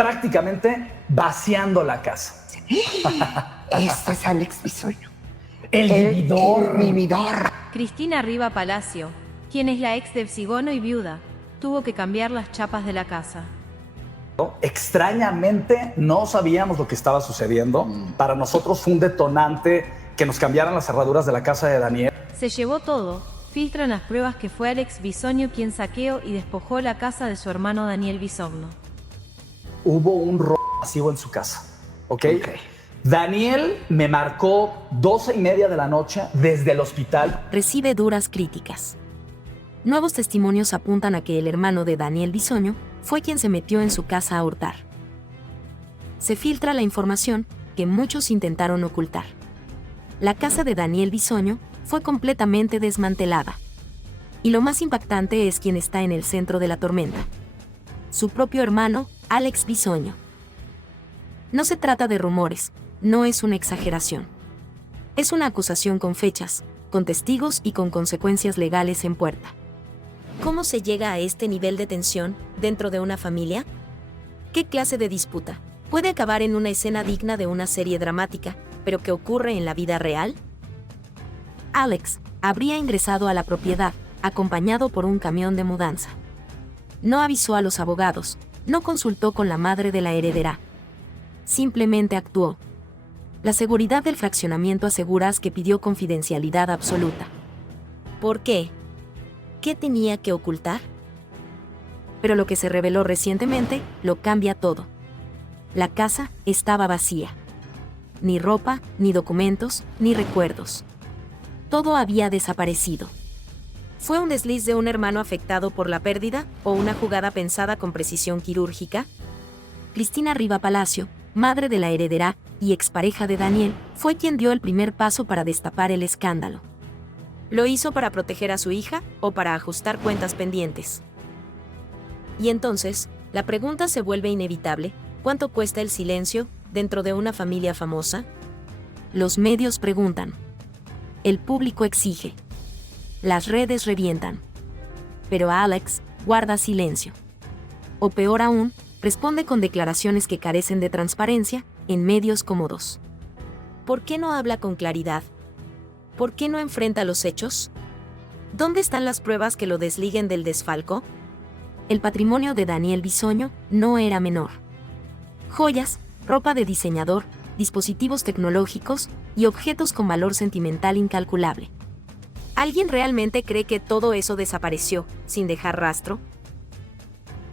prácticamente vaciando la casa. Este es Alex Bisoño. El vividor. El vividor. Cristina Riva Palacio, quien es la ex de Bisoño y viuda, tuvo que cambiar las chapas de la casa. Extrañamente no sabíamos lo que estaba sucediendo. Para nosotros fue un detonante que nos cambiaran las cerraduras de la casa de Daniel. Se llevó todo. Filtran las pruebas que fue Alex Bisoño quien saqueó y despojó la casa de su hermano Daniel Bisoño. Hubo un robo masivo en su casa, ¿ok? Daniel me marcó 12:30 de la noche desde el hospital. Recibe duras críticas. Nuevos testimonios apuntan a que el hermano de Daniel Bisoño fue quien se metió en su casa a hurtar. Se filtra la información que muchos intentaron ocultar. La casa de Daniel Bisoño fue completamente desmantelada. Y lo más impactante es quien está en el centro de la tormenta. Su propio hermano, Alex Bisoño. No se trata de rumores, no es una exageración. Es una acusación con fechas, con testigos y con consecuencias legales en puerta. ¿Cómo se llega a este nivel de tensión dentro de una familia? ¿Qué clase de disputa puede acabar en una escena digna de una serie dramática, pero que ocurre en la vida real? Alex habría ingresado a la propiedad, acompañado por un camión de mudanza. No avisó a los abogados, no consultó con la madre de la heredera. Simplemente actuó. La seguridad del fraccionamiento asegura que pidió confidencialidad absoluta. ¿Por qué? ¿Qué tenía que ocultar? Pero lo que se reveló recientemente lo cambia todo. La casa estaba vacía. Ni ropa, ni documentos, ni recuerdos. Todo había desaparecido. ¿Fue un desliz de un hermano afectado por la pérdida o una jugada pensada con precisión quirúrgica? Cristina Riva Palacio, madre de la heredera y expareja de Daniel, fue quien dio el primer paso para destapar el escándalo. ¿Lo hizo para proteger a su hija o para ajustar cuentas pendientes? Y entonces, la pregunta se vuelve inevitable: ¿cuánto cuesta el silencio dentro de una familia famosa? Los medios preguntan. El público exige. Las redes revientan. Pero Alex guarda silencio. O peor aún, responde con declaraciones que carecen de transparencia en medios cómodos. ¿Por qué no habla con claridad? ¿Por qué no enfrenta los hechos? ¿Dónde están las pruebas que lo desliguen del desfalco? El patrimonio de Daniel Bisoño no era menor. Joyas, ropa de diseñador, dispositivos tecnológicos y objetos con valor sentimental incalculable. ¿Alguien realmente cree que todo eso desapareció sin dejar rastro?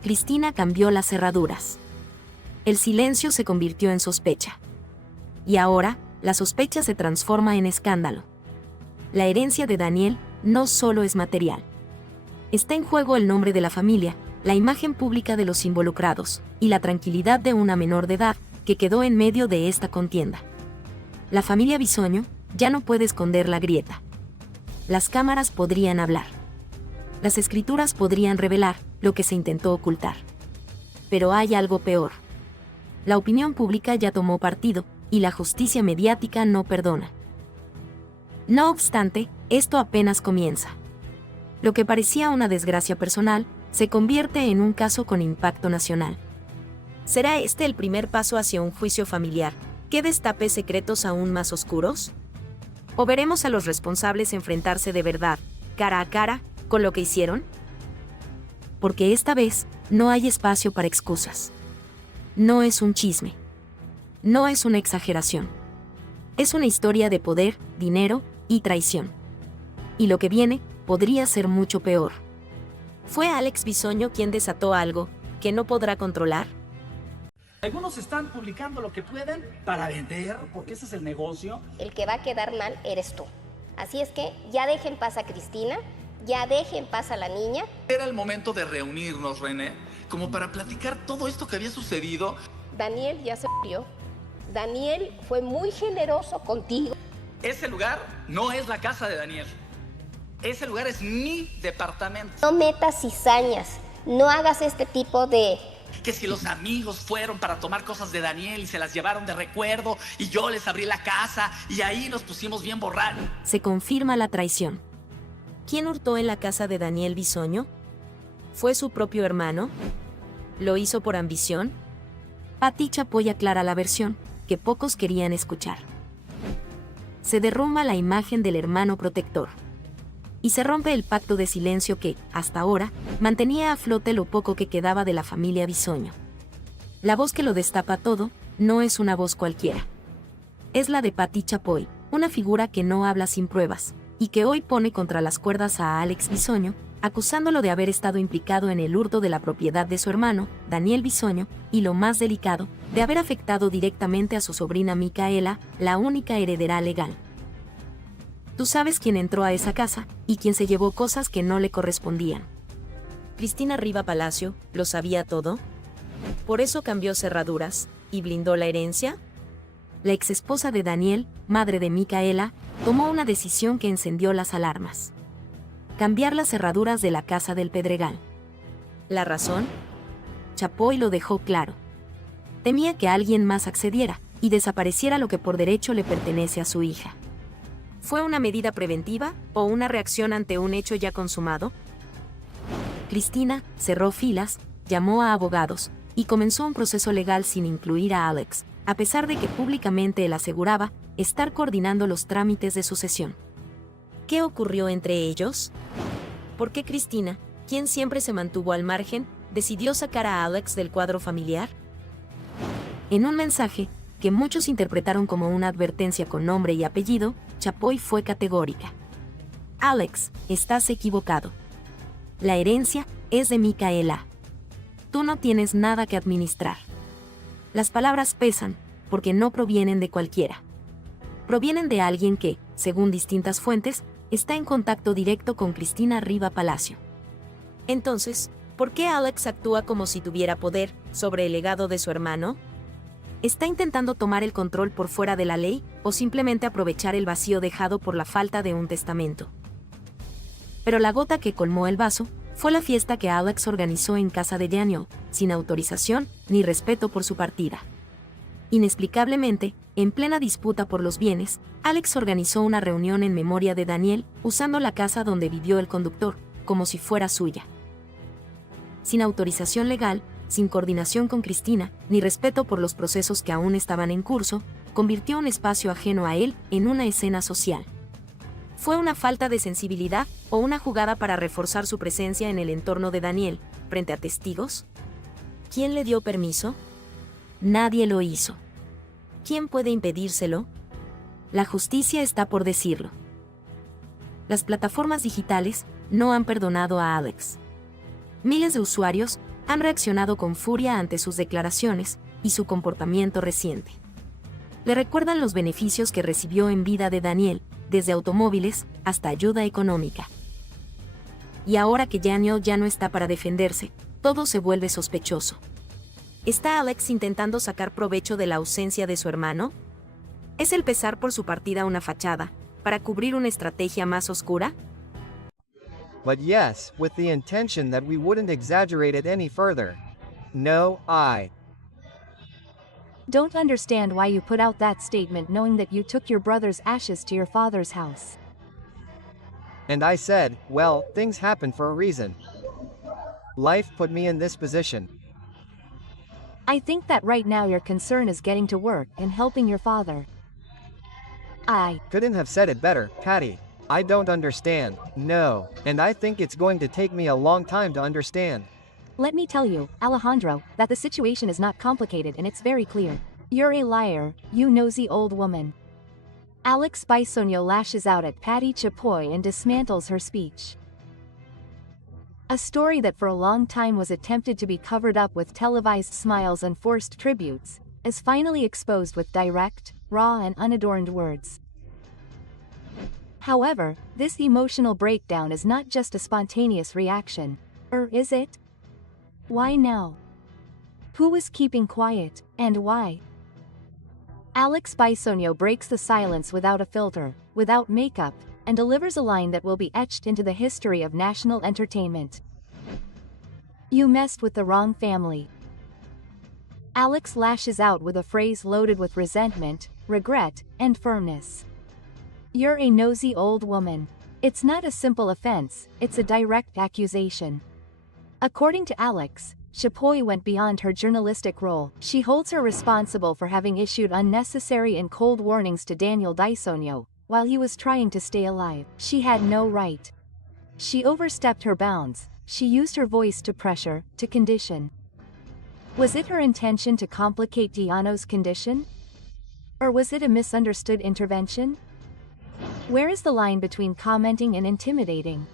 Cristina cambió las cerraduras. El silencio se convirtió en sospecha. Y ahora, la sospecha se transforma en escándalo. La herencia de Daniel no solo es material. Está en juego el nombre de la familia, la imagen pública de los involucrados y la tranquilidad de una menor de edad que quedó en medio de esta contienda. La familia Bisoño ya no puede esconder la grieta. Las cámaras podrían hablar. Las escrituras podrían revelar lo que se intentó ocultar. Pero hay algo peor. La opinión pública ya tomó partido y la justicia mediática no perdona. No obstante, esto apenas comienza. Lo que parecía una desgracia personal se convierte en un caso con impacto nacional. ¿Será este el primer paso hacia un juicio familiar que destape secretos aún más oscuros? ¿O veremos a los responsables enfrentarse de verdad, cara a cara, con lo que hicieron? Porque esta vez no hay espacio para excusas. No es un chisme. No es una exageración. Es una historia de poder, dinero y traición. Y lo que viene podría ser mucho peor. ¿Fue Alex Bisoño quien desató algo que no podrá controlar? Algunos están publicando lo que pueden para vender, porque ese es el negocio. El que va a quedar mal eres tú. Así es que ya deje en paz a Cristina, ya deje en paz a la niña. Era el momento de reunirnos, René, como para platicar todo esto que había sucedido. Daniel ya se murió. Daniel fue muy generoso contigo. Ese lugar no es la casa de Daniel. Ese lugar es mi departamento. No metas cizañas, no hagas este tipo de... Que si los amigos fueron para tomar cosas de Daniel y se las llevaron de recuerdo y yo les abrí la casa y ahí nos pusimos bien borrachos. Se confirma la traición. ¿Quién hurtó en la casa de Daniel Bisoño? ¿Fue su propio hermano? ¿Lo hizo por ambición? Pati Chapoy aclara la versión que pocos querían escuchar. Se derrumba la imagen del hermano protector. Y se rompe el pacto de silencio que, hasta ahora, mantenía a flote lo poco que quedaba de la familia Bisoño. La voz que lo destapa todo no es una voz cualquiera. Es la de Pati Chapoy, una figura que no habla sin pruebas, y que hoy pone contra las cuerdas a Alex Bisoño, acusándolo de haber estado implicado en el hurto de la propiedad de su hermano, Daniel Bisoño, y lo más delicado, de haber afectado directamente a su sobrina Micaela, la única heredera legal. Tú sabes quién entró a esa casa, y quién se llevó cosas que no le correspondían. Cristina Riva Palacio, ¿lo sabía todo? ¿Por eso cambió cerraduras, y blindó la herencia? La exesposa de Daniel, madre de Micaela, tomó una decisión que encendió las alarmas. Cambiar las cerraduras de la casa del Pedregal. ¿La razón? Chapoy lo dejó claro. Temía que alguien más accediera, y desapareciera lo que por derecho le pertenece a su hija. ¿Fue una medida preventiva, o una reacción ante un hecho ya consumado? Cristina cerró filas, llamó a abogados, y comenzó un proceso legal sin incluir a Alex, a pesar de que públicamente él aseguraba estar coordinando los trámites de sucesión. ¿Qué ocurrió entre ellos? ¿Por qué Cristina, quien siempre se mantuvo al margen, decidió sacar a Alex del cuadro familiar? En un mensaje, que muchos interpretaron como una advertencia con nombre y apellido, Chapoy fue categórica. Alex, estás equivocado. La herencia es de Micaela. Tú no tienes nada que administrar. Las palabras pesan, porque no provienen de cualquiera. Provienen de alguien que, según distintas fuentes, está en contacto directo con Cristina Riva Palacio. Entonces, ¿por qué Alex actúa como si tuviera poder sobre el legado de su hermano? ¿Está intentando tomar el control por fuera de la ley o simplemente aprovechar el vacío dejado por la falta de un testamento? Pero la gota que colmó el vaso fue la fiesta que Alex organizó en casa de Daniel, sin autorización ni respeto por su partida. Inexplicablemente, en plena disputa por los bienes, Alex organizó una reunión en memoria de Daniel, usando la casa donde vivió el conductor, como si fuera suya. Sin autorización legal, sin coordinación con Cristina, ni respeto por los procesos que aún estaban en curso, convirtió un espacio ajeno a él en una escena social. ¿Fue una falta de sensibilidad o una jugada para reforzar su presencia en el entorno de Daniel, frente a testigos? ¿Quién le dio permiso? Nadie lo hizo. ¿Quién puede impedírselo? La justicia está por decirlo. Las plataformas digitales no han perdonado a Alex. Miles de usuarios han reaccionado con furia ante sus declaraciones y su comportamiento reciente. Le recuerdan los beneficios que recibió en vida de Daniel, desde automóviles hasta ayuda económica. Y ahora que Daniel ya no está para defenderse, todo se vuelve sospechoso. ¿Está Alex intentando sacar provecho de la ausencia de su hermano? ¿Es el pesar por su partida una fachada, para cubrir una estrategia más oscura? But yes, with the intention that we wouldn't exaggerate it any further. No, I don't understand why you put out that statement knowing that you took your brother's ashes to your father's house. And I said, well, things happen for a reason. Life put me in this position. I think that right now your concern is getting to work and helping your father. I couldn't have said it better, Patty. I don't understand, no, and I think it's going to take me a long time to understand. Let me tell you, Alejandro, that the situation is not complicated and it's very clear. You're a liar, you nosy old woman. Alex Bisoño lashes out at Pati Chapoy and dismantles her speech. A story that for a long time was attempted to be covered up with televised smiles and forced tributes, is finally exposed with direct, raw and unadorned words. However, this emotional breakdown is not just a spontaneous reaction. Or is it? Why now? Who is keeping quiet, and why? Alex Bisoño breaks the silence without a filter, without makeup, and delivers a line that will be etched into the history of national entertainment. You messed with the wrong family. Alex lashes out with a phrase loaded with resentment, regret, and firmness. You're a nosy old woman. It's not a simple offense, it's a direct accusation. According to Alex, Chapoy went beyond her journalistic role. She holds her responsible for having issued unnecessary and cold warnings to Daniel Bisoño while he was trying to stay alive. She had no right. She overstepped her bounds. She used her voice to pressure, to condition. Was it her intention to complicate Diano's condition? Or was it a misunderstood intervention? Where is the line between commenting and intimidating?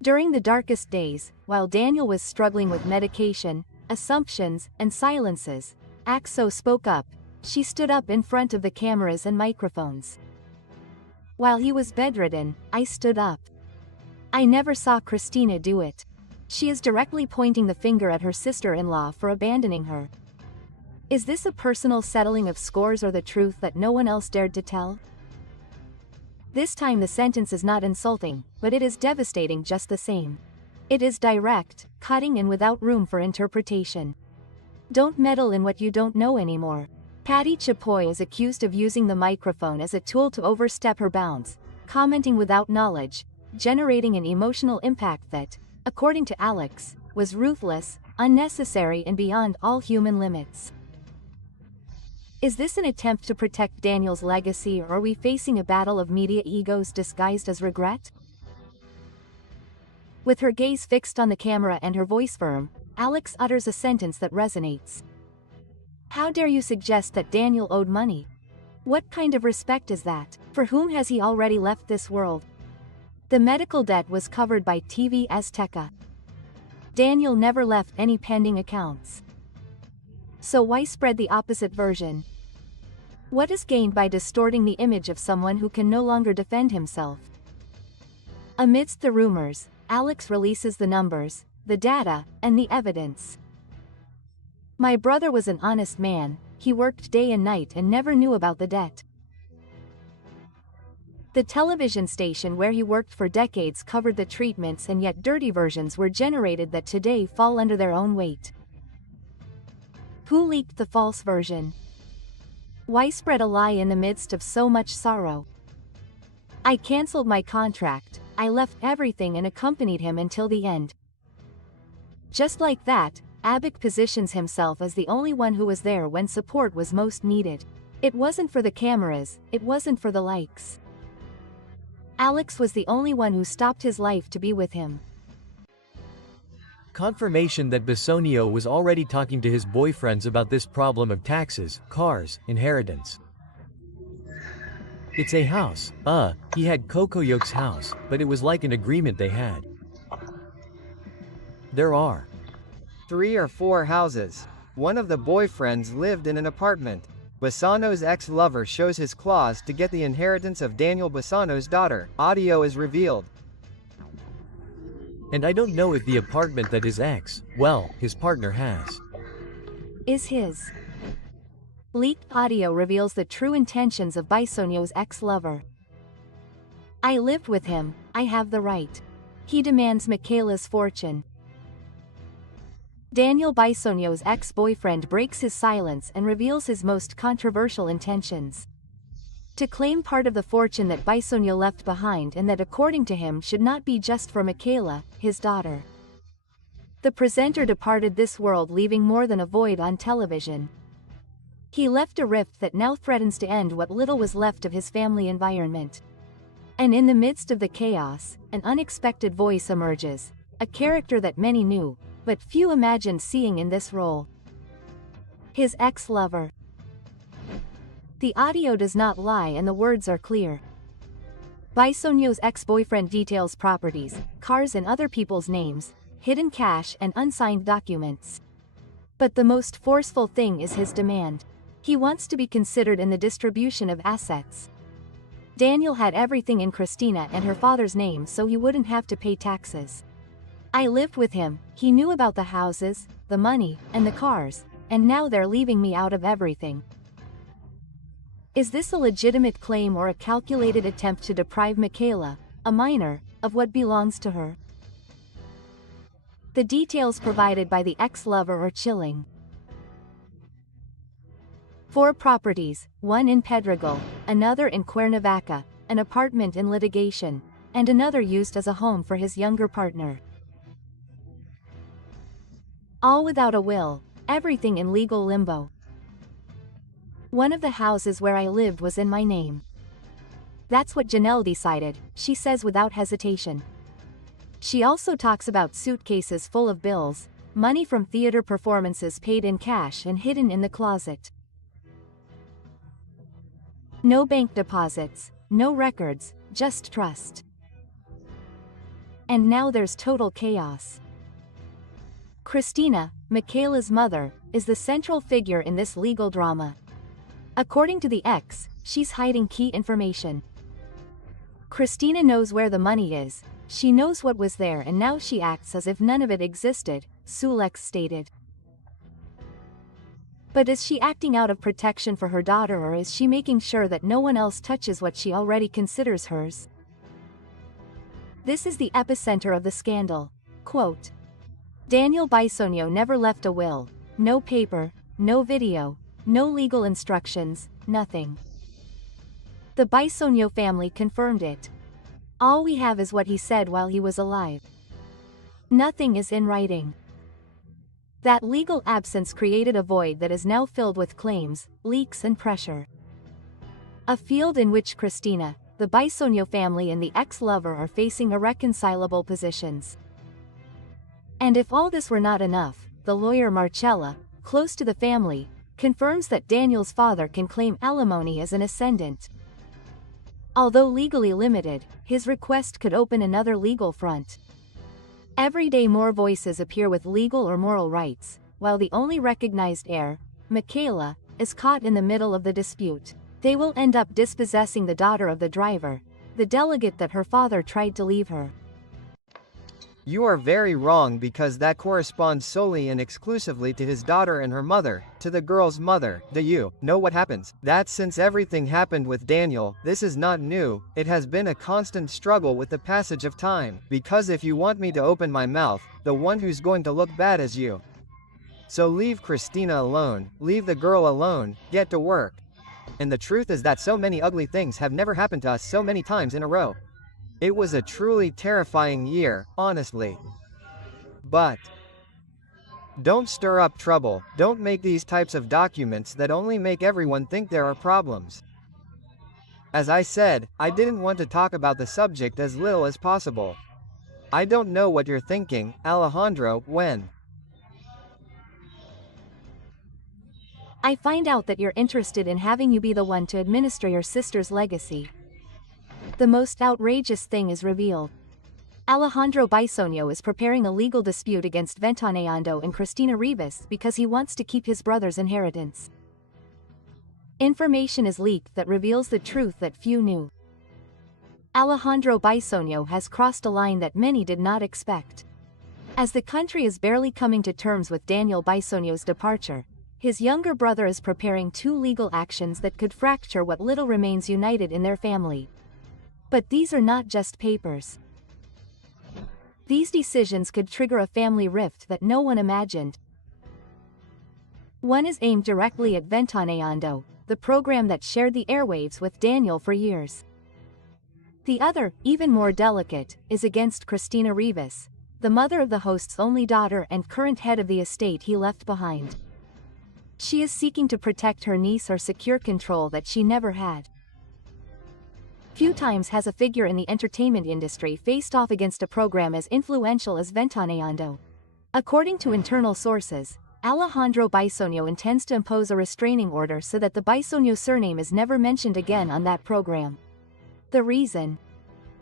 During the darkest days, while Daniel was struggling with medication, assumptions, and silences, ACUSO spoke up. She stood up in front of the cameras and microphones. While he was bedridden, I stood up. I never saw Cristina do it. She is directly pointing the finger at her sister-in-law for abandoning her. Is this a personal settling of scores or the truth that no one else dared to tell? This time the sentence is not insulting, but it is devastating just the same. It is direct, cutting and without room for interpretation. Don't meddle in what you don't know anymore. Patty Chapoy is accused of using the microphone as a tool to overstep her bounds, commenting without knowledge, generating an emotional impact that, according to Alex, was ruthless, unnecessary and beyond all human limits. Is this an attempt to protect Daniel's legacy, or are we facing a battle of media egos disguised as regret? With her gaze fixed on the camera and her voice firm, Alex utters a sentence that resonates. How dare you suggest that Daniel owed money? What kind of respect is that? For whom has he already left this world? The medical debt was covered by TV Azteca. Daniel never left any pending accounts. So why spread the opposite version? What is gained by distorting the image of someone who can no longer defend himself? Amidst the rumors, Alex releases the numbers, the data, and the evidence. My brother was an honest man, he worked day and night and never knew about the debt. The television station where he worked for decades covered the treatments, and yet dirty versions were generated that today fall under their own weight. Who leaked the false version? Why spread a lie in the midst of so much sorrow? I cancelled my contract, I left everything and accompanied him until the end. Just like that, Abik positions himself as the only one who was there when support was most needed. It wasn't for the cameras, it wasn't for the likes. Alex was the only one who stopped his life to be with him. Confirmation that Bisoño was already talking to his boyfriends about this problem of taxes, cars, inheritance. It's a house. He had Cocoyoke's house, but it was like an agreement they had. There are 3 or 4 houses. One of the boyfriends lived in an apartment. Bisoño's ex-lover shows his claws to get the inheritance of Daniel Bisoño's daughter. Audio is revealed. And I don't know if the apartment that his ex, well, his partner has, is his. Leaked audio reveals the true intentions of Bisoño's ex-lover. I lived with him, I have the right. He demands Michaela's fortune. Daniel Bisoño's ex-boyfriend breaks his silence and reveals his most controversial intentions. To claim part of the fortune that Bisoño left behind, and that according to him should not be just for Michaela, his daughter. The presenter departed this world, leaving more than a void on television. He left a rift that now threatens to end what little was left of his family environment. And in the midst of the chaos, an unexpected voice emerges, a character that many knew, but few imagined seeing in this role. His ex-lover. The audio does not lie and the words are clear. Bisoño's ex-boyfriend details properties, cars and other people's names, hidden cash and unsigned documents. But the most forceful thing is his demand. He wants to be considered in the distribution of assets. Daniel had everything in Cristina and her father's name, so he wouldn't have to pay taxes. I lived with him, he knew about the houses, the money, and the cars, and now they're leaving me out of everything. Is this a legitimate claim or a calculated attempt to deprive Michaela, a minor, of what belongs to her? The details provided by the ex-lover are chilling. 4 properties, one in Pedregal, another in Cuernavaca, an apartment in litigation, and another used as a home for his younger partner. All without a will, everything in legal limbo. One of the houses where I lived was in my name. That's what Janelle decided, she says without hesitation. She also talks about suitcases full of bills, money from theater performances paid in cash and hidden in the closet. No bank deposits, no records, just trust. And now there's total chaos. Cristina, Michaela's mother, is the central figure in this legal drama. According to the ex, she's hiding key information. Cristina knows where the money is, she knows what was there, and now she acts as if none of it existed, Sulex stated. But is she acting out of protection for her daughter, or is she making sure that no one else touches what she already considers hers? This is the epicenter of the scandal. Quote, Daniel Bisoño never left a will, no paper, no video, no legal instructions, nothing. The Bisoño family confirmed it. All we have is what he said while he was alive. Nothing is in writing. That legal absence created a void that is now filled with claims, leaks and pressure. A field in which Cristina, the Bisoño family and the ex-lover are facing irreconcilable positions. And if all this were not enough, the lawyer Marcella, close to the family, confirms that Daniel's father can claim alimony as an ascendant. Although legally limited, his request could open another legal front. Every day more voices appear with legal or moral rights, while the only recognized heir, Michaela, is caught in the middle of the dispute. They will end up dispossessing the daughter of the driver, the delegate that her father tried to leave her. You are very wrong, because that corresponds solely and exclusively to his daughter and her mother, to the girl's mother. Do you know what happens? That since everything happened with Daniel, this is not new, it has been a constant struggle with the passage of time. Because if you want me to open my mouth, the one who's going to look bad is you. So leave Cristina alone, leave the girl alone, get to work. And the truth is that so many ugly things have never happened to us so many times in a row. It was a truly terrifying year, honestly. But don't stir up trouble, don't make these types of documents that only make everyone think there are problems. As I said, I didn't want to talk about the subject as little as possible. I don't know what you're thinking, Alejandro, when I find out that you're interested in having you be the one to administer your sister's legacy. The most outrageous thing is revealed. Alejandro Bisoño is preparing a legal dispute against Ventaneando and Cristina Rivas because he wants to keep his brother's inheritance. Information is leaked that reveals the truth that few knew. Alejandro Bisoño has crossed a line that many did not expect. As the country is barely coming to terms with Daniel Bisoño's departure, his younger brother is preparing two legal actions that could fracture what little remains united in their family. But these are not just papers. These decisions could trigger a family rift that no one imagined. One is aimed directly at Ventaneando, the program that shared the airwaves with Daniel for years. The other, even more delicate, is against Cristina Rivas, the mother of the host's only daughter and current head of the estate he left behind. She is seeking to protect her niece or secure control that she never had. Few times has a figure in the entertainment industry faced off against a program as influential as Ventaneando. According to internal sources, Alejandro Bisoño intends to impose a restraining order so that the Bisoño surname is never mentioned again on that program. The reason?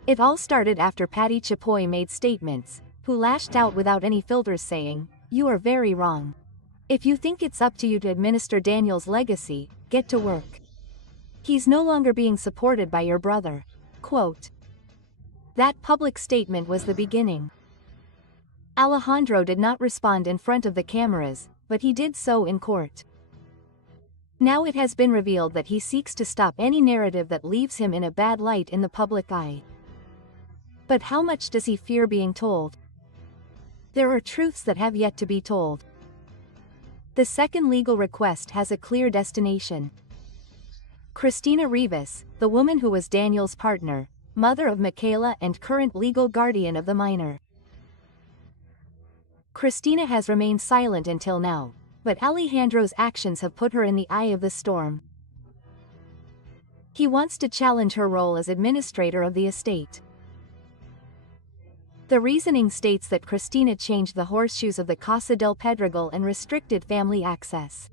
It all started after Patty Chapoy made statements, who lashed out without any filters saying, "You are very wrong. If you think it's up to you to administer Daniel's legacy, get to work. He's no longer being supported by your brother." Quote. That public statement was the beginning. Alejandro did not respond in front of the cameras, but he did so in court. Now it has been revealed that he seeks to stop any narrative that leaves him in a bad light in the public eye. But how much does he fear being told? There are truths that have yet to be told. The second legal request has a clear destination. Cristina Rivas, the woman who was Daniel's partner, mother of Michaela and current legal guardian of the minor. Cristina has remained silent until now, but Alejandro's actions have put her in the eye of the storm. He wants to challenge her role as administrator of the estate. The reasoning states that Cristina changed the horseshoes of the Casa del Pedregal and restricted family access.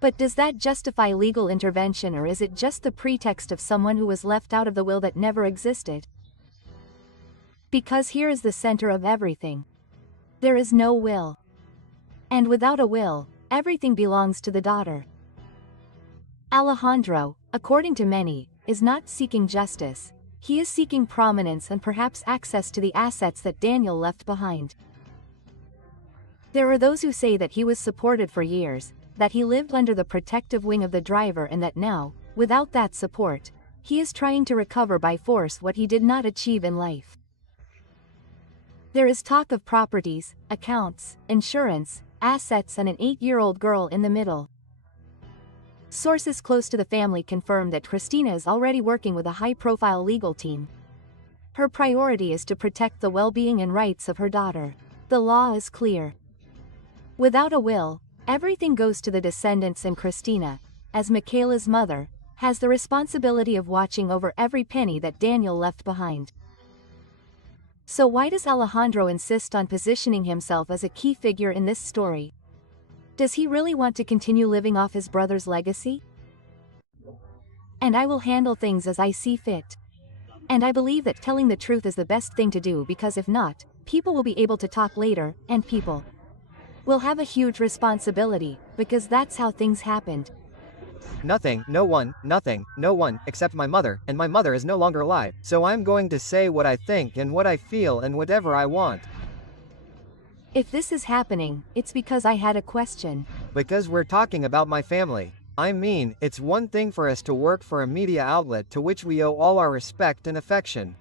But does that justify legal intervention, or is it just the pretext of someone who was left out of the will that never existed? Because here is the center of everything. There is no will. And without a will, everything belongs to the daughter. Alejandro, according to many, is not seeking justice. He is seeking prominence and perhaps access to the assets that Daniel left behind. There are those who say that he was supported for years, that he lived under the protective wing of the driver, and that now, without that support, he is trying to recover by force what he did not achieve in life. There is talk of properties, accounts, insurance, assets, and an 8-year-old girl in the middle. Sources close to the family confirm that Cristina is already working with a high-profile legal team. Her priority is to protect the well-being and rights of her daughter. The law is clear. Without a will, everything goes to the descendants, and Cristina, as Michaela's mother, has the responsibility of watching over every penny that Daniel left behind. So why does Alejandro insist on positioning himself as a key figure in this story? Does he really want to continue living off his brother's legacy? And I will handle things as I see fit. And I believe that telling the truth is the best thing to do, because if not, people will be able to talk later, and people will have a huge responsibility, because that's how things happened. Nothing, no one, except my mother, and my mother is no longer alive, so I'm going to say what I think and what I feel and whatever I want. If this is happening, it's because I had a question. Because we're talking about my family. I mean, it's one thing for us to work for a media outlet to which we owe all our respect and affection.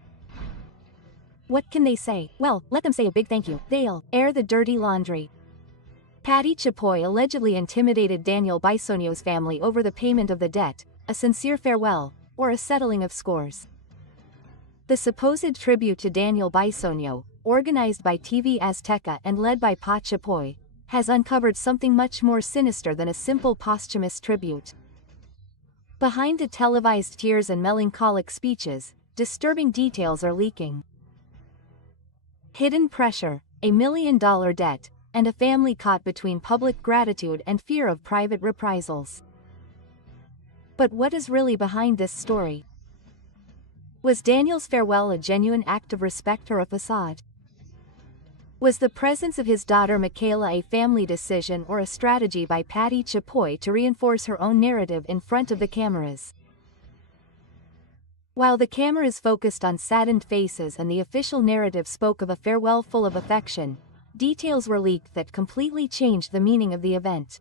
What can they say? Well, let them say a big thank you. They'll air the dirty laundry. Patty Chapoy allegedly intimidated Daniel Bisoño's family over the payment of the debt, a sincere farewell, or a settling of scores. The supposed tribute to Daniel Bisoño, organized by TV Azteca and led by Pa Chapoy, has uncovered something much more sinister than a simple posthumous tribute. Behind the televised tears and melancholic speeches, disturbing details are leaking. Hidden pressure, $1 million debt, and a family caught between public gratitude and fear of private reprisals. But what is really behind this story? Was Daniel's farewell a genuine act of respect or a facade? Was the presence of his daughter Michaela a family decision or a strategy by Patty Chapoy to reinforce her own narrative in front of the cameras? While the cameras focused on saddened faces and the official narrative spoke of a farewell full of affection, details were leaked that completely changed the meaning of the event.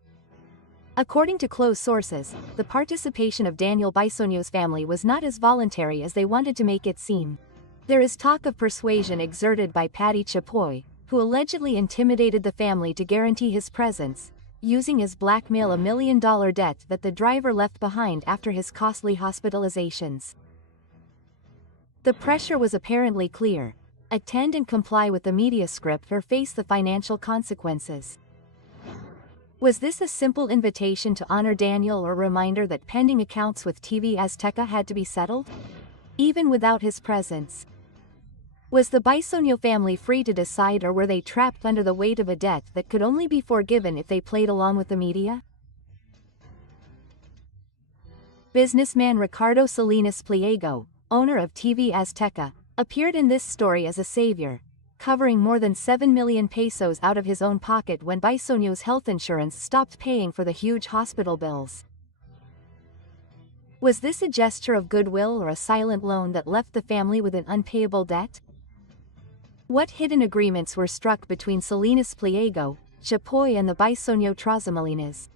According to close sources, the participation of Daniel Bisoño's family was not as voluntary as they wanted to make it seem. There is talk of persuasion exerted by Patty Chapoy, who allegedly intimidated the family to guarantee his presence, using as blackmail $1 million debt that the driver left behind after his costly hospitalizations. The pressure was apparently clear: attend and comply with the media script or face the financial consequences. Was this a simple invitation to honor Daniel, or a reminder that pending accounts with TV Azteca had to be settled, even without his presence? Was the Bisoño family free to decide, or were they trapped under the weight of a debt that could only be forgiven if they played along with the media? Businessman Ricardo Salinas Pliego, owner of TV Azteca, appeared in this story as a savior, covering more than 7 million pesos out of his own pocket when Bisoño's health insurance stopped paying for the huge hospital bills. Was this a gesture of goodwill or a silent loan that left the family with an unpayable debt? What hidden agreements were struck between Salinas Pliego, Chapoy and the Bisoño Trazamalinas?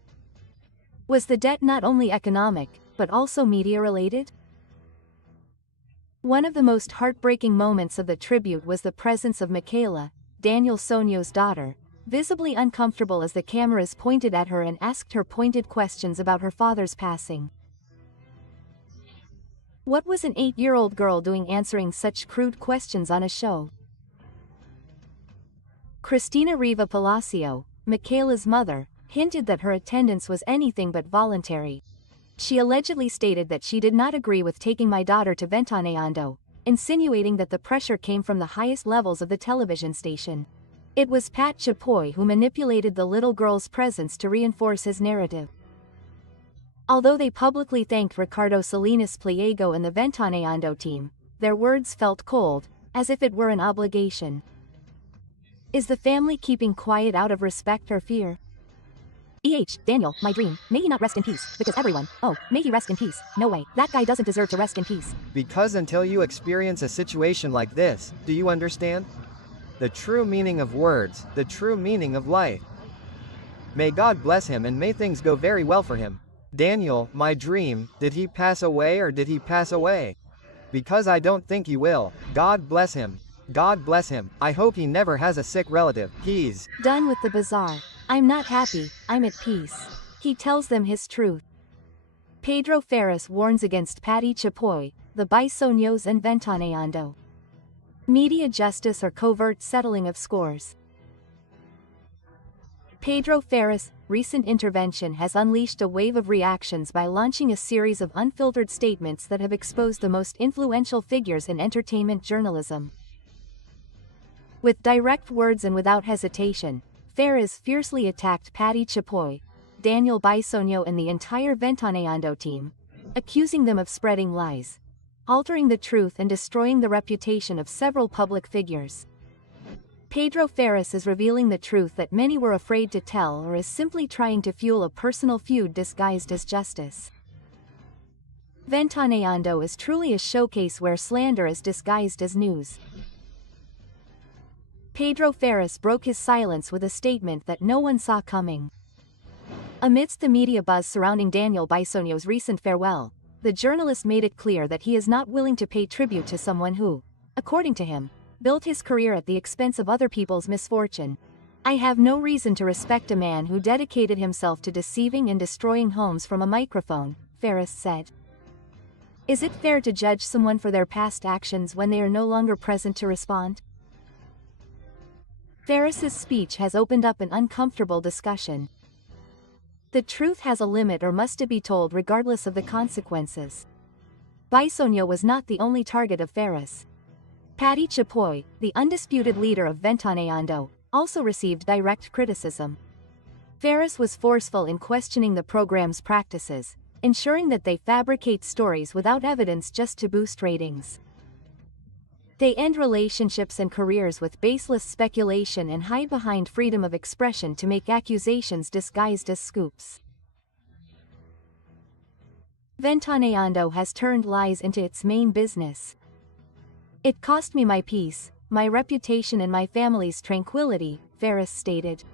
Was the debt not only economic, but also media-related? One of the most heartbreaking moments of the tribute was the presence of Michaela, Daniel Soño's daughter, visibly uncomfortable as the cameras pointed at her and asked her pointed questions about her father's passing. What was an 8-year-old girl doing answering such crude questions on a show? Cristina Riva Palacio, Michaela's mother, hinted that her attendance was anything but voluntary. She allegedly stated that she did not agree with taking my daughter to Ventaneando, insinuating that the pressure came from the highest levels of the television station. It was Pat Chapoy who manipulated the little girl's presence to reinforce his narrative. Although they publicly thanked Ricardo Salinas Pliego and the Ventaneando team, their words felt cold, as if it were an obligation. Is the family keeping quiet out of respect or fear? Daniel, my dream, may he not rest in peace, because everyone, oh, may he rest in peace, no way, that guy doesn't deserve to rest in peace. Because until you experience a situation like this, do you understand? The true meaning of words, the true meaning of life. May God bless him and may things go very well for him. Daniel, my dream, did he pass away or did he pass away? Because I don't think he will. God bless him. God bless him. I hope he never has a sick relative. He's done with the bazaar. I'm not happy, I'm at peace. He tells them his truth. Pedro Ferris warns against Patty Chapoy, the Bisoños and Ventaneando. Media justice or covert settling of scores. Pedro Ferris' recent intervention has unleashed a wave of reactions by launching a series of unfiltered statements that have exposed the most influential figures in entertainment journalism. With direct words and without hesitation, Ferris fiercely attacked Patty Chapoy, Daniel Bisoño and the entire Ventaneando team, accusing them of spreading lies, altering the truth and destroying the reputation of several public figures. Pedro Ferris is revealing the truth that many were afraid to tell or is simply trying to fuel a personal feud disguised as justice. Ventaneando is truly a showcase where slander is disguised as news. Pedro Ferris broke his silence with a statement that no one saw coming. Amidst the media buzz surrounding Daniel Bisoño's recent farewell, the journalist made it clear that he is not willing to pay tribute to someone who, according to him, built his career at the expense of other people's misfortune. I have no reason to respect a man who dedicated himself to deceiving and destroying homes from a microphone, Ferris said. Is it fair to judge someone for their past actions when they are no longer present to respond? Ferris's speech has opened up an uncomfortable discussion. The truth has a limit or must it be told regardless of the consequences? Bisoño was not the only target of Ferris. Patty Chapoy, the undisputed leader of Ventaneando, also received direct criticism. Ferris was forceful in questioning the program's practices, ensuring that they fabricate stories without evidence just to boost ratings. They end relationships and careers with baseless speculation and hide behind freedom of expression to make accusations disguised as scoops. Ventaneando has turned lies into its main business. It cost me my peace, my reputation and my family's tranquility, Ferris stated.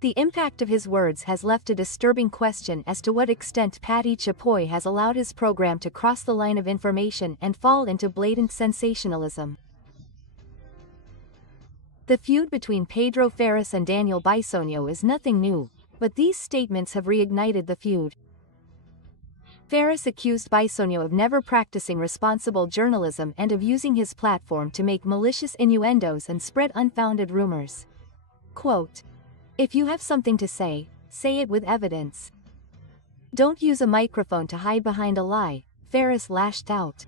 The impact of his words has left a disturbing question as to what extent Patty Chapoy has allowed his program to cross the line of information and fall into blatant sensationalism. The feud between Pedro Ferris and Daniel Bisoño is nothing new, but these statements have reignited the feud. Ferris accused Bisoño of never practicing responsible journalism and of using his platform to make malicious innuendos and spread unfounded rumors. Quote, "If you have something to say it with evidence. Don't use a microphone to hide behind a lie," Ferris lashed out.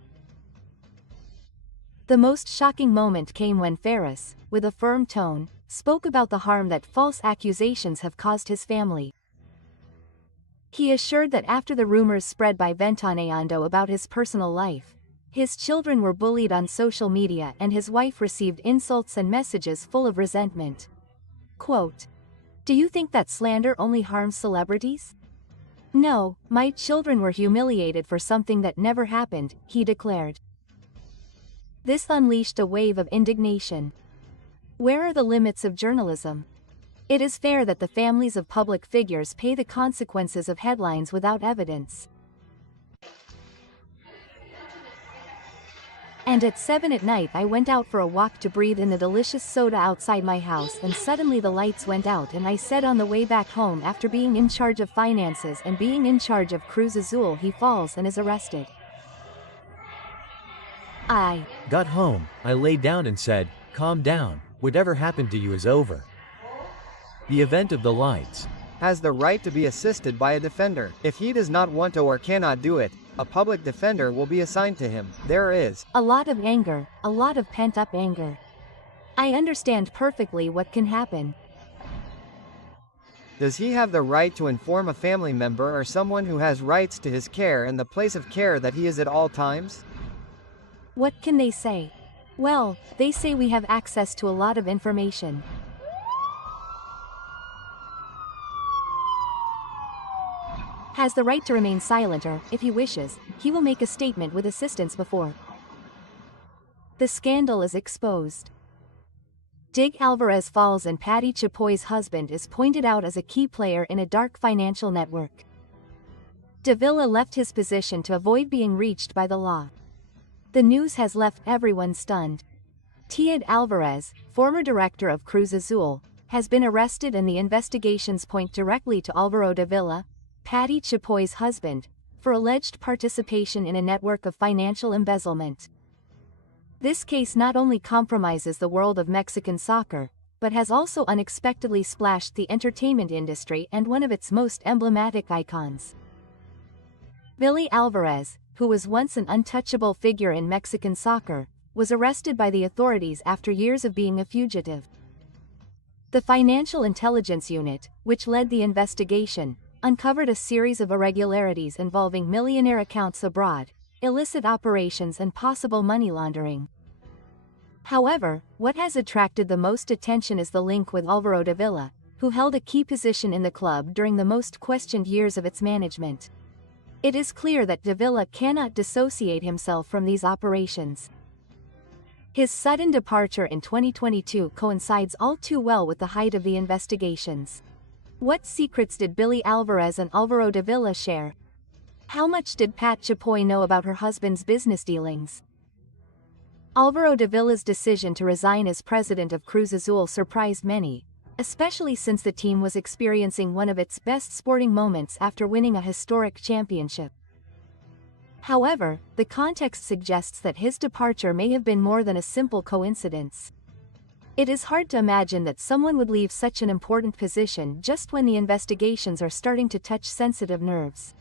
The most shocking moment came when Ferris, with a firm tone, spoke about the harm that false accusations have caused his family. He assured that after the rumors spread by Ventaneando about his personal life, his children were bullied on social media and his wife received insults and messages full of resentment. Quote, "Do you think that slander only harms celebrities? No, my children were humiliated for something that never happened," he declared. This unleashed a wave of indignation. Where are the limits of journalism? It is fair that the families of public figures pay the consequences of headlines without evidence. And at 7 at night I went out for a walk to breathe in the delicious soda outside my house and suddenly the lights went out and I said on the way back home after being in charge of finances and being in charge of Cruz Azul he falls and is arrested. I got home, I lay down and said, calm down. Whatever happened to you is over. The event of the lights. Has the right to be assisted by a defender. If he does not want to or cannot do it, a public defender will be assigned to him. There is a lot of anger, a lot of pent-up anger. I understand perfectly what can happen. Does he have the right to inform a family member or someone who has rights to his care and the place of care that he is at all times? What can they say? Well, they say we have access to a lot of information. Has the right to remain silent or, if he wishes, he will make a statement with assistance before the scandal is exposed. Dig Alvarez Falls and Patty Chapoy's husband is pointed out as a key player in a dark financial network. Davila left his position to avoid being reached by the law. The news has left everyone stunned. Tied Alvarez, former director of Cruz Azul, has been arrested and the investigations point directly to Alvaro Davila, Patty Chapoy's husband, for alleged participation in a network of financial embezzlement. This case not only compromises the world of Mexican soccer, but has also unexpectedly splashed the entertainment industry and one of its most emblematic icons. Billy Alvarez, who was once an untouchable figure in Mexican soccer, was arrested by the authorities after years of being a fugitive. The Financial Intelligence Unit, which led the investigation, uncovered a series of irregularities involving millionaire accounts abroad, illicit operations and possible money laundering. However, what has attracted the most attention is the link with Alvaro Davila, who held a key position in the club during the most questioned years of its management. It is clear that Davila cannot dissociate himself from these operations. His sudden departure in 2022 coincides all too well with the height of the investigations. What secrets did Billy Alvarez and Alvaro Davila share? How much did Pat Chapoy know about her husband's business dealings? Alvaro Davila's decision to resign as president of Cruz Azul surprised many, especially since the team was experiencing one of its best sporting moments after winning a historic championship. However, the context suggests that his departure may have been more than a simple coincidence. It is hard to imagine that someone would leave such an important position just when the investigations are starting to touch sensitive nerves.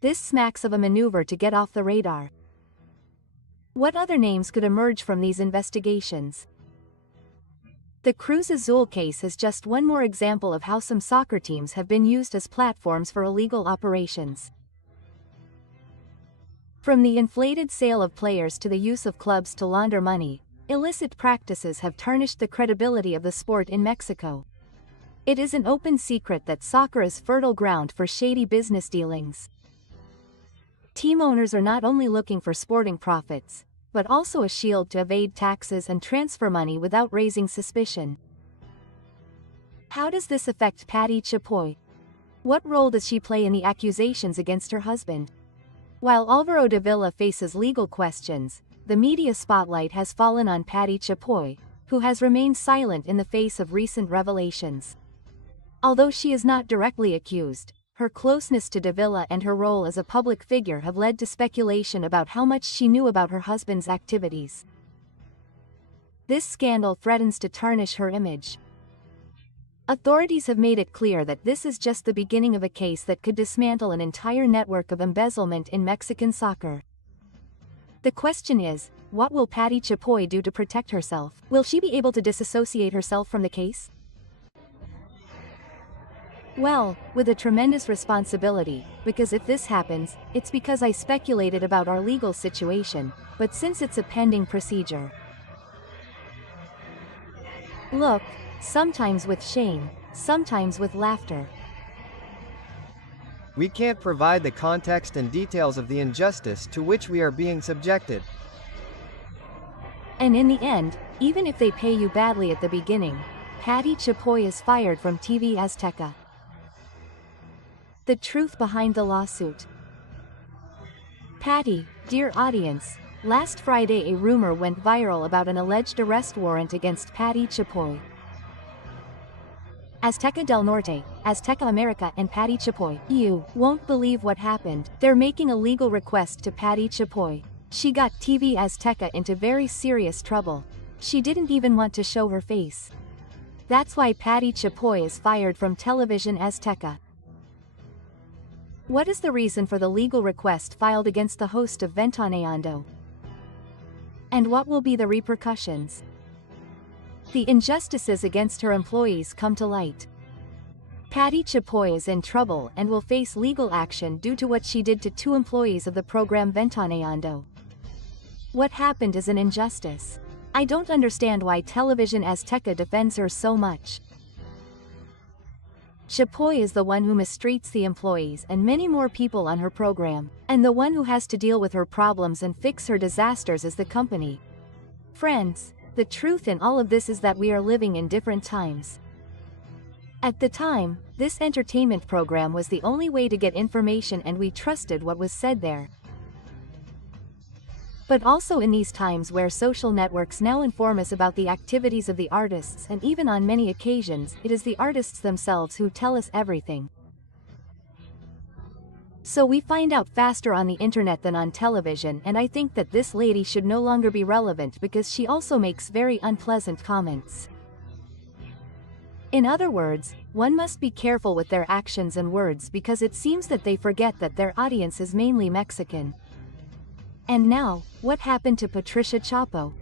This smacks of a maneuver to get off the radar. What other names could emerge from these investigations? The Cruz Azul case is just one more example of how some soccer teams have been used as platforms for illegal operations. From the inflated sale of players to the use of clubs to launder money, illicit practices have tarnished the credibility of the sport in Mexico. It is an open secret that soccer is fertile ground for shady business dealings. Team owners are not only looking for sporting profits, but also a shield to evade taxes and transfer money without raising suspicion. How does this affect Patty Chapoy? What role does she play in the accusations against her husband? While Alvaro Davila faces legal questions, the media spotlight has fallen on Patty Chapoy, who has remained silent in the face of recent revelations. Although she is not directly accused, her closeness to Davila and her role as a public figure have led to speculation about how much she knew about her husband's activities. This scandal threatens to tarnish her image. Authorities have made it clear that this is just the beginning of a case that could dismantle an entire network of embezzlement in Mexican soccer. The question is, what will Patty Chapoy do to protect herself? Will she be able to disassociate herself from the case? Well, with a tremendous responsibility, because if this happens, it's because I speculated about our legal situation, but since it's a pending procedure. Look, sometimes with shame, sometimes with laughter. We can't provide the context and details of the injustice to which we are being subjected. And in the end, even if they pay you badly at the beginning, Patty Chapoy is fired from TV Azteca. The truth behind the lawsuit. Patty, dear audience, last Friday a rumor went viral about an alleged arrest warrant against Patty Chapoy. Azteca del Norte, Azteca America and Patty Chapoy. You won't believe what happened. They're making a legal request to Patty Chapoy. She got TV Azteca into very serious trouble. She didn't even want to show her face. That's why Patty Chapoy is fired from Television Azteca. What is the reason for the legal request filed against the host of Ventaneando? And what will be the repercussions? The injustices against her employees come to light. Patty Chapoy is in trouble and will face legal action due to what she did to 2 employees of the program Ventaneando. What happened is an injustice. I don't understand why Television Azteca defends her so much. Chapoy is the one who mistreats the employees and many more people on her program, and the one who has to deal with her problems and fix her disasters is the company. Friends, the truth in all of this is that we are living in different times. At the time, this entertainment program was the only way to get information and we trusted what was said there. But also in these times where social networks now inform us about the activities of the artists, and even on many occasions, it is the artists themselves who tell us everything. So we find out faster on the internet than on television, and I think that this lady should no longer be relevant because she also makes very unpleasant comments. In other words, one must be careful with their actions and words because it seems that they forget that their audience is mainly Mexican. And now, what happened to Patricia Chapoy?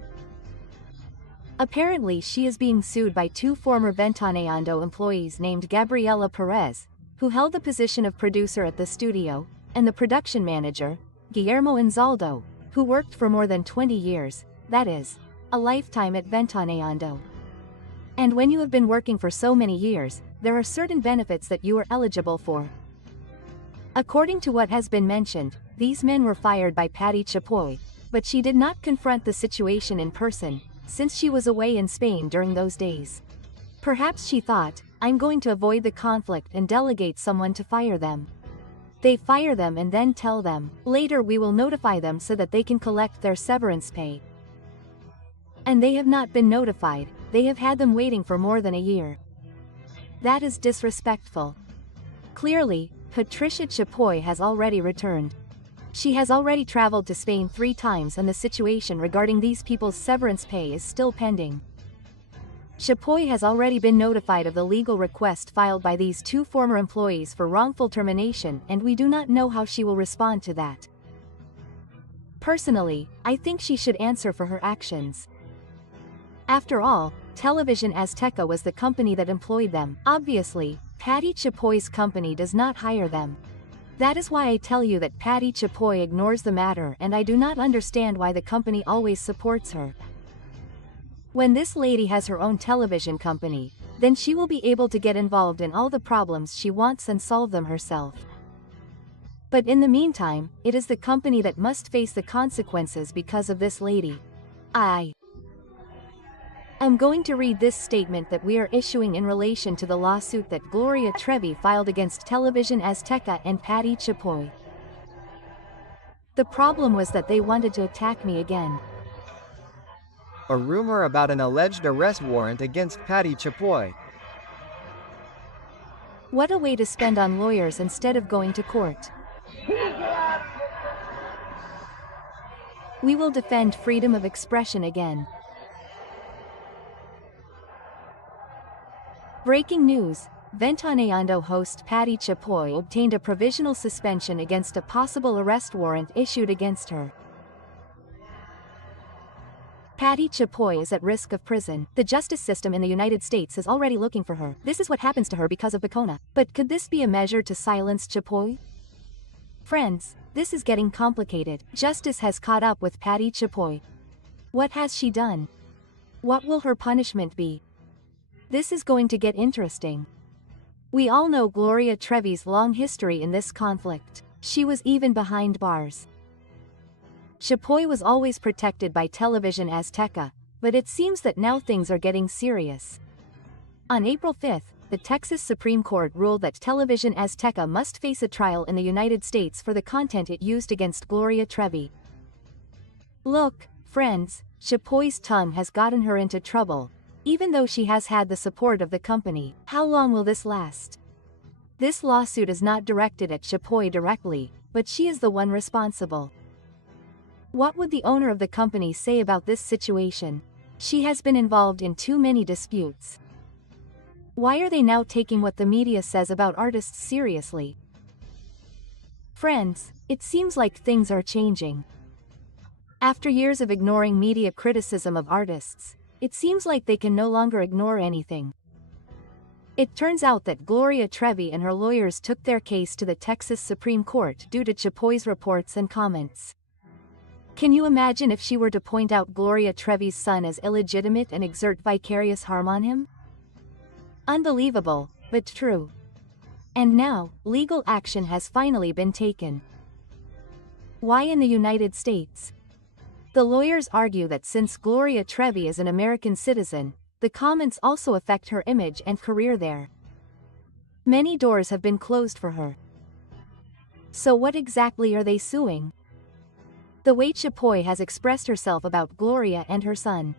Apparently she is being sued by 2 former Ventaneando employees named Gabriela Perez, who held the position of producer at the studio, and the production manager, Guillermo Inzaldo, who worked for more than 20 years, that is, a lifetime at Ventaneando. And when you have been working for so many years, there are certain benefits that you are eligible for. According to what has been mentioned, these men were fired by Patty Chapoy, but she did not confront the situation in person, since she was away in Spain during those days. Perhaps she thought, I'm going to avoid the conflict and delegate someone to fire them. They fire them and then tell them, later we will notify them so that they can collect their severance pay. And they have not been notified, they have had them waiting for more than a year. That is disrespectful. Clearly, Patricia Chapoy has already returned. She has already traveled to Spain 3 times and the situation regarding these people's severance pay is still pending. Chapoy has already been notified of the legal request filed by these 2 former employees for wrongful termination, and we do not know how she will respond to that. Personally, I think she should answer for her actions. After all, Television Azteca was the company that employed them. Obviously, Patty Chapoy's company does not hire them. That is why I tell you that Patty Chapoy ignores the matter, and I do not understand why the company always supports her. When this lady has her own television company, then she will be able to get involved in all the problems she wants and solve them herself. But in the meantime, it is the company that must face the consequences because of this lady. I'm going to read this statement that we are issuing in relation to the lawsuit that Gloria Trevy filed against Television Azteca and Patty Chapoy. The problem was that they wanted to attack me again. A rumor about an alleged arrest warrant against Patty Chapoy. What a way to spend on lawyers instead of going to court. We will defend freedom of expression again. Breaking news, Ventaneando host Patty Chapoy obtained a provisional suspension against a possible arrest warrant issued against her. Patty Chapoy is at risk of prison. The justice system in the United States is already looking for her. This is what happens to her because of Bacona. But could this be a measure to silence Chapoy? Friends, this is getting complicated. Justice has caught up with Patty Chapoy. What has she done? What will her punishment be? This is going to get interesting. We all know Gloria Trevy's long history in this conflict. She was even behind bars. Chapoy was always protected by Television Azteca, but it seems that now things are getting serious. On April 5th, the Texas Supreme Court ruled that Television Azteca must face a trial in the United States for the content it used against Gloria Trevy. Look, friends, Chapoy's tongue has gotten her into trouble. Even though she has had the support of the company, how long will this last? This lawsuit is not directed at Chapoy directly, but she is the one responsible. What would the owner of the company say about this situation? She has been involved in too many disputes. Why are they now taking what the media says about artists seriously? Friends, it seems like things are changing. After years of ignoring media criticism of artists, it seems like they can no longer ignore anything. It turns out that Gloria Trevy and her lawyers took their case to the Texas Supreme Court due to Chapoy's reports and comments. Can you imagine if she were to point out Gloria Trevy's son as illegitimate and exert vicarious harm on him? Unbelievable, but true. And now, legal action has finally been taken. Why in the United States? The lawyers argue that since Gloria Trevy is an American citizen, the comments also affect her image and career there. Many doors have been closed for her. So what exactly are they suing? The way Chapoy has expressed herself about Gloria and her son.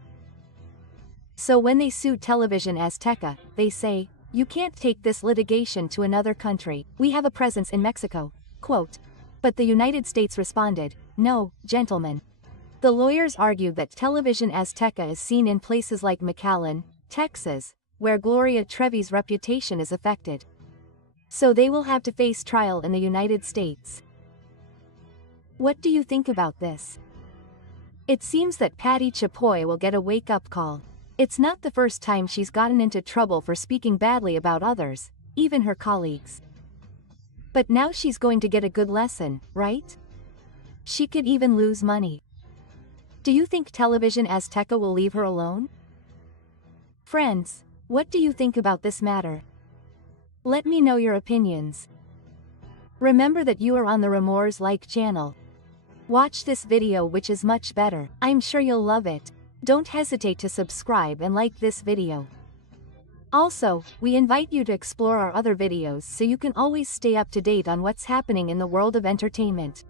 So when they sued Television Azteca, they say, "You can't take this litigation to another country. We have a presence in Mexico." Quote. But the United States responded, "No, gentlemen." The lawyers argued that Television Azteca is seen in places like McAllen, Texas, where Gloria Trevy's reputation is affected. So they will have to face trial in the United States. What do you think about this? It seems that Patty Chapoy will get a wake-up call. It's not the first time she's gotten into trouble for speaking badly about others, even her colleagues. But now she's going to get a good lesson, right? She could even lose money. Do you think Television Azteca will leave her alone? Friends, what do you think about this matter? Let me know your opinions. Remember that you are on the Remorse Like channel. Watch this video, which is much better. I'm sure you'll love it. Don't hesitate to subscribe and like this video. Also, we invite you to explore our other videos so you can always stay up to date on what's happening in the world of entertainment.